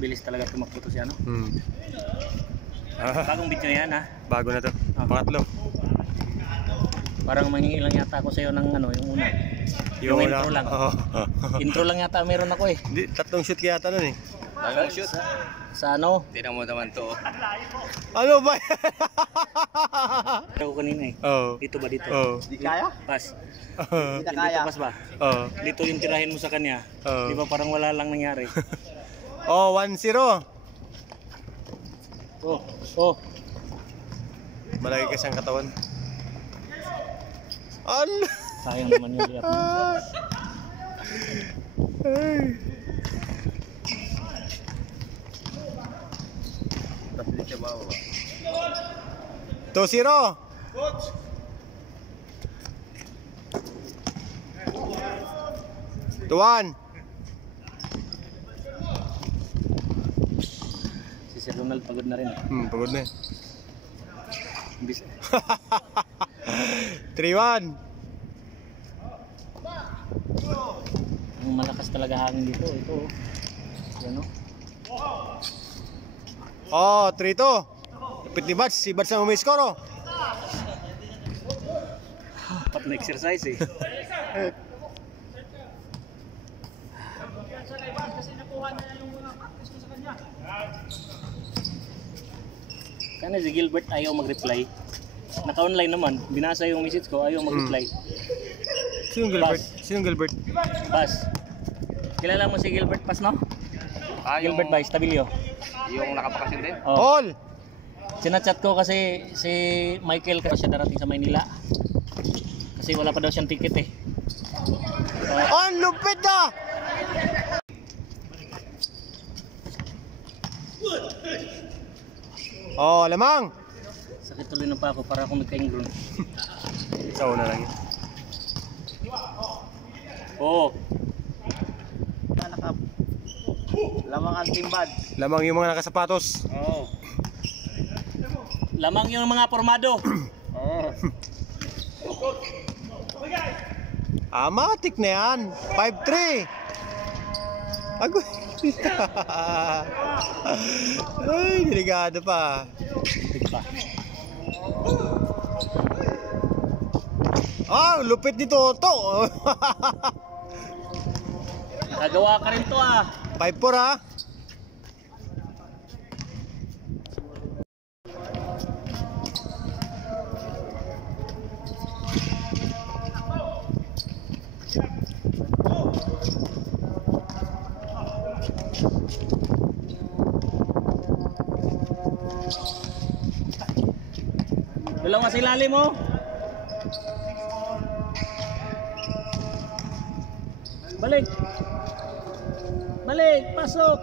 Bilis talaga tumakbo to si ano. Bagong video yan ha. Bago na to. Pangatlo. Parang manghingi lang yata ako sa'yo ng ano, yung una. Yung intro lang. Intro lang yata meron ako eh. Hindi, 3 shoot kaya yata nun eh. Bagong shoot? Sa ano? Tingnan mo naman to. Ano ba? Ako kanina eh. Dito ba dito? Di kaya? Pas. Di na kaya. Dito pas ba? Dito yung tirahin mo sa kanya. Di ba parang wala lang nangyari? 1-0. Oh. Malaki kasi ang katawan. Sayang naman yung liap mo. Tapos di siya bawa. 2-0. Tuwan. Si Sir Ronald pagod na rin eh. Pagod na eh. 3-1. Ang malakas talaga hangin dito. Ito. Ano? 3-2. Lapit ni Bats. Si Bats ang umiscore. Dapat na exercise eh. Kana si Gilbert ayaw mag-reply. Naka-online naman. Binasa yung message ko, ayaw mag-reply. Sinong Gilbert? Sinong Gilbert? Pas. Kilala mo si Gilbert Pas, no? Gilbert Vice, Tabilio. Yung nakapakasin din? All! Sinachat ko kasi si Michael kasi siya darating sa Maynila. Kasi wala pa daw siyang ticket eh. Ang lupit na! Lamang! Sakit tuloy na pa ako para akong nagka-ingrown. Sa una lang yun. Lamang ang timbad. Lamang yung mga nakasapatos. Lamang yung mga formado. Matik na yan. 5-3. Agoy. Ay, delikado pa. Lupit ni Toto. Nagawa ka rin to 5-4 Dalawa sa ilalim mo. Balik. Balik, pasok.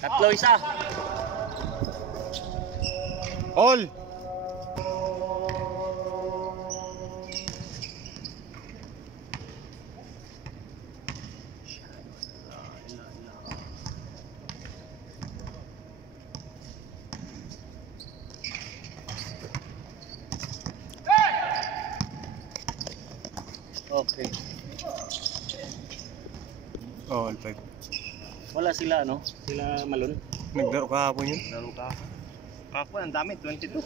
Tatlo isa. All. Okay. All 5. Wala sila ano? Sila Malon. Naglaro kahapon yun. Laro ka. Ako, ang dami, 22.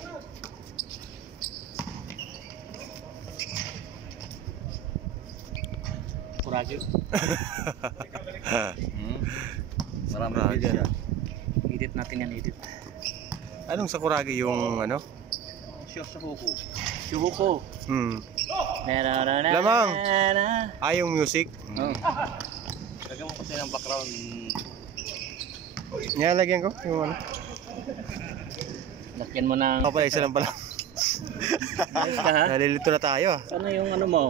Kuragyo. Marami Kuragyo. video yan. Edit natin yan, edit. Anong Sakuragi yung ano? Shosuhuku. Shuhuko. Lamang. Yung music. Lagyan mo kasi ng background. Nilalagyan ko yung ano. Lakyan mo ng... Pala, isa lang pala. Ayos ka ha? Nalilito na tayo Ano yung ano mo?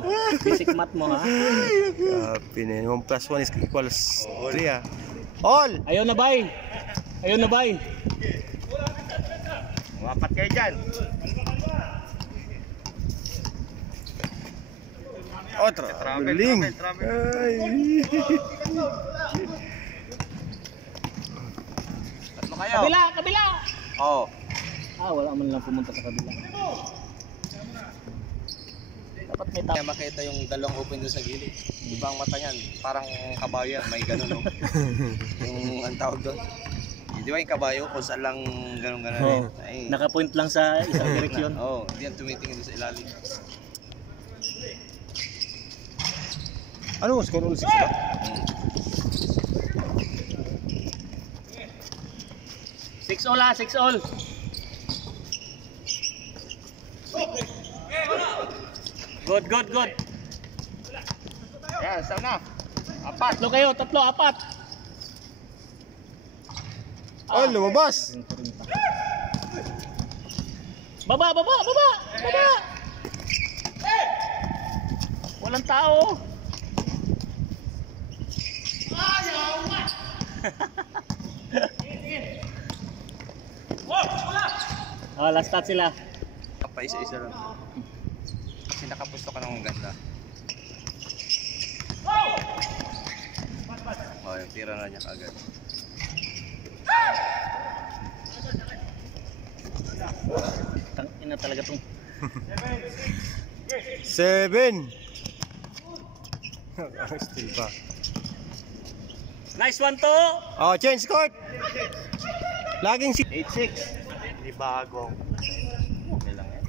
Basic math mo ha? Yung plus 1 is equals 3 All! Ayaw na bay! Ayaw na bay! Wapat kayo dyan. Galing! Tatlo kayo. Kabila! Kabila! Oo. Wala man lang pumunta sa kabila. Dapat may tao. Kaya makita yung dalawang open doon sa gilid. Iba ang mata niyan, parang kabayo yan, may ganun no. Yung ang tawag doon. Di ba yung kabayo kung saan lang ganun-ganun Oo. Ay, Nakapoint lang sa isang direksyon. Oo, hindi yan tumitingin doon sa ilalim. Ano score all 6 ba? Six all ha, 6 all. Good, good, good. Yan, sana. Tatlo kayo, tatlo, apat. Oh, lumabas. Baba, baba, baba, baba. Walang tao. Oh, last touch sila. Paisa-isa lang. Kasi nakapusto ka ng ganda. Oh, yung tira na niya kaagad. Tangina talaga tong. 7. Still pa. Nice one to. Oh, change court. Laging 8-6. Hindi bago. Okay lang yan.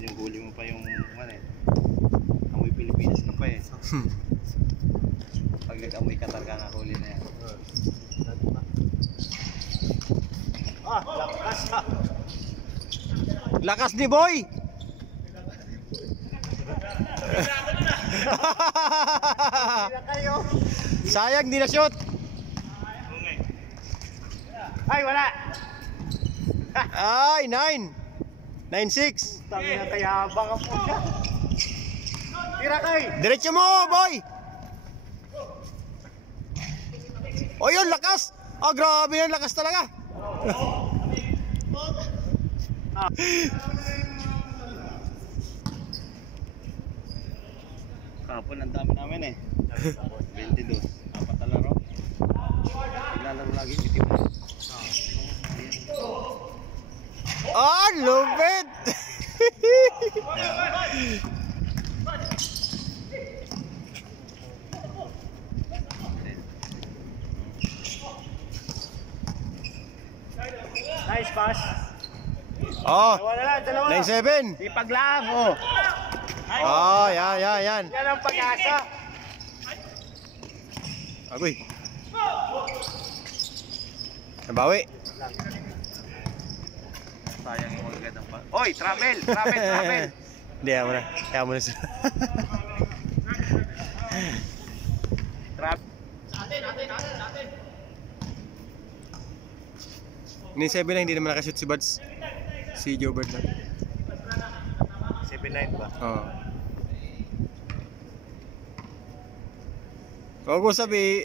Yung huli mo pa yung ano eh. Amoy Pilipinas ka pa eh. Pag nag-amoy ka talaga na huli na yan. lakas ni boy. Sayang di na shoot. Ay, wala! Ay, 9. 9-6. Tangin na kayabang ang pusa. Tira kay! Diretso mo, boy. Oh, yun, lakas. Ah, grabe yan, lakas talaga. Kapon ang dami namin eh. 22. Apat na laro. Naglalaro lagi. Ah, lupit. Nice pass. Oh, Wala lang, dalawa. 9-7. Ipag lang, oh. Oh, yan, yan, yan. Yan ang pag-asa. Agoy. Nabawi. Sayang yung magagad ang pass. Oy, travel, travel, travel. Hindi, ayaw mo na. Ayaw mo na sila. Travel. Ni 7 lang, hindi naman nakashoot si Buds. Si Jobert lang. 7-9 ba? Oo. Huwag ko sabi.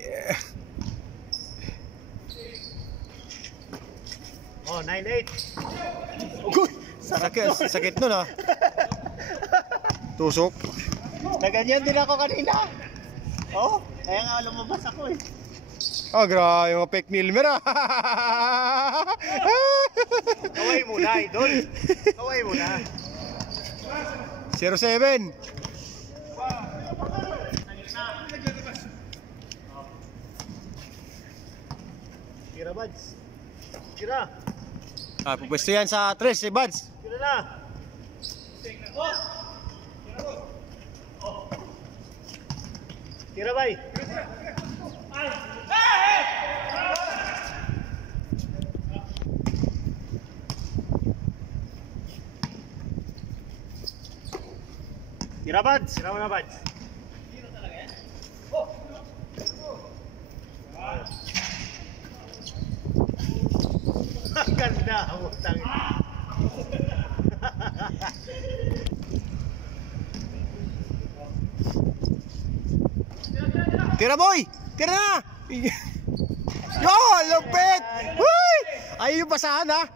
Oh, 9-8. Sakit, sakit nun ah. Tusok. Naganyan din ako kanina. Oh, kaya nga lumabas ako eh. Oh, grabe yung fake Milmer ah. Kaway muna, idol. Kaway muna. 0-7. Tira, Buds. Tira. Ah, pupwesto yan sa 3 si Buds. Tira na. Tira, bay. Tira, Buds. Tira mo na, Buds. Tira talaga yan? Ganda, utang. Tira boy! Tira na! Yo! Lupit! Huy! Ayun yung basahan ha!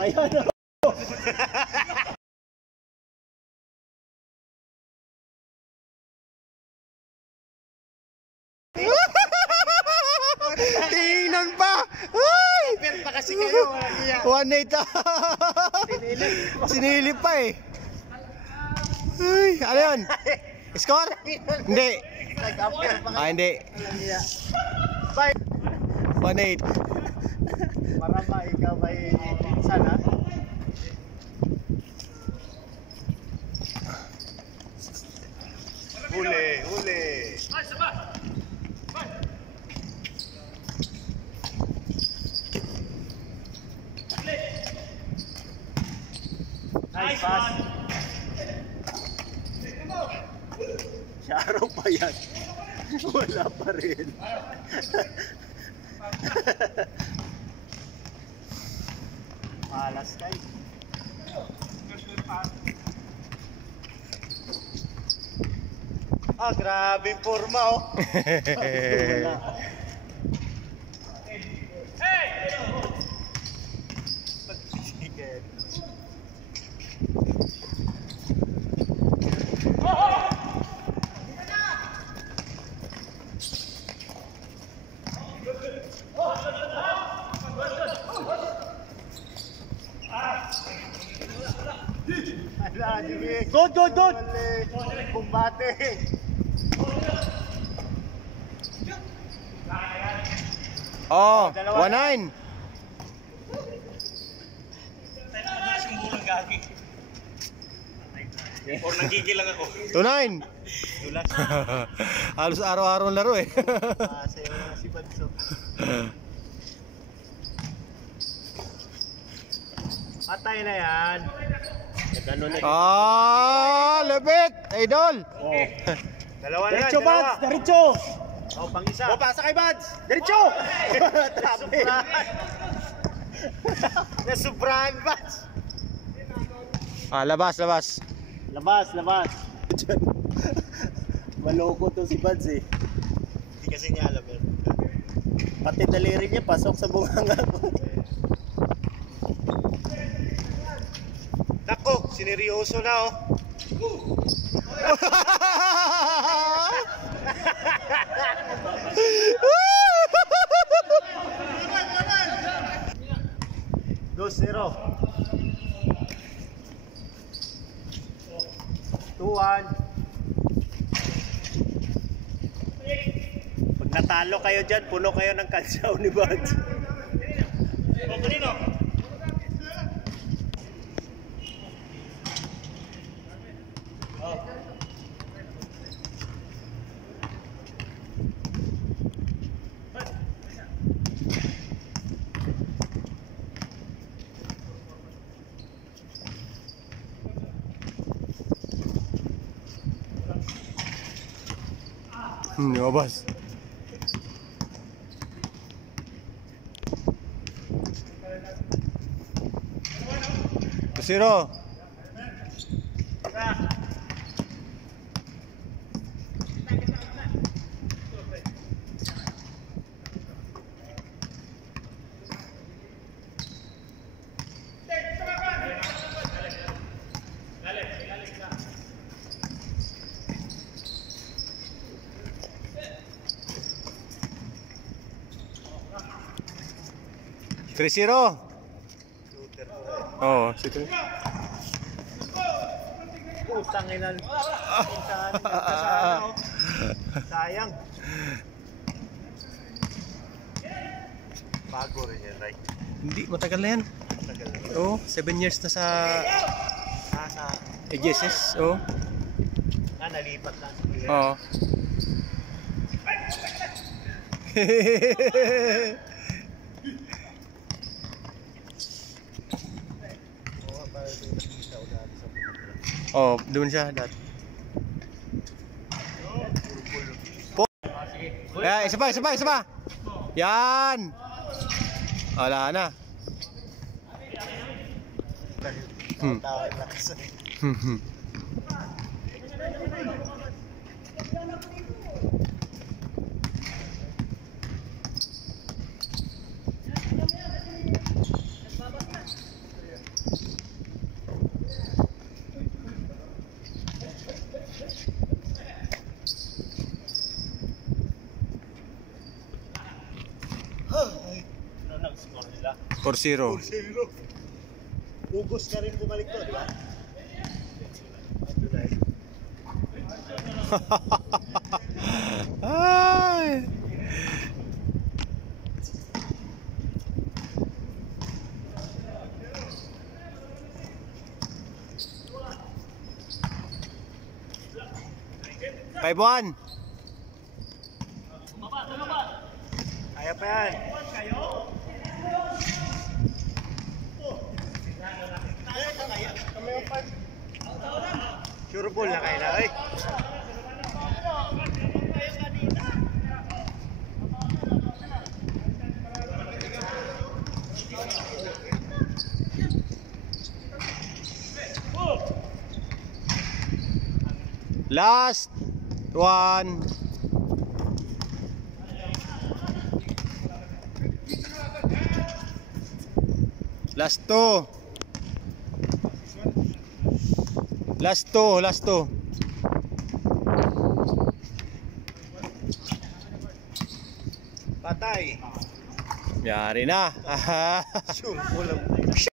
Ayun. Tingnan pa! Huy! Pero pa kasi kayo, walang iya. 1-8 ah! Sinilip pa eh. Ay, ano yun? Score? Hindi. Hindi. 1-8. Para ba ikaw may pinsan ha? Huli. Nice pass. Sharo pa yan. Wala pa rin. Malas kayo. Grabe yung forma oh. Good! Kumbate! Oh, 1-9. Or nagigil lang ako. 2-9. Dulas. Halos araw-araw ang laro eh. Sa'yo na si Banso. Patay na yan. Ganun na. Labit! Idol! Oh. Dalawa na yan. Diretso, Bads! Diretso! Oh, pang isa. O, pasa kay Bads! Diretso! Nasubrahan, Bads! Labas. Labas. Maloko to si Bads eh. Hindi kasi niya alam yun. Pati daliri niya pasok sa bunganga ko. Nako, sineryoso na oh. Dos 0. 2-1. Pag natalo kayo dyan, puno kayo ng kalsaw ni Bads. Labas. Zero. Tresiro. Oh, situ. Putang ina. Sayang. Bago rin yan, right? Hindi, matagal na yan. Matagal na. Oh, 7 years na sa Sa AGSS. Oh. nalipat lang. Oo. Oh, doon siya dati. Isa pa. Yan. Wala na. Ano nag-score nila? 4-0. 4-0. Ugos na rin bumalik to, di ba? Ay. Five one. Kaya pa yan. Sure ball na kayo na. Ay. Last one. Last two. Last two, last two. Patay. Yari na. Sure ball.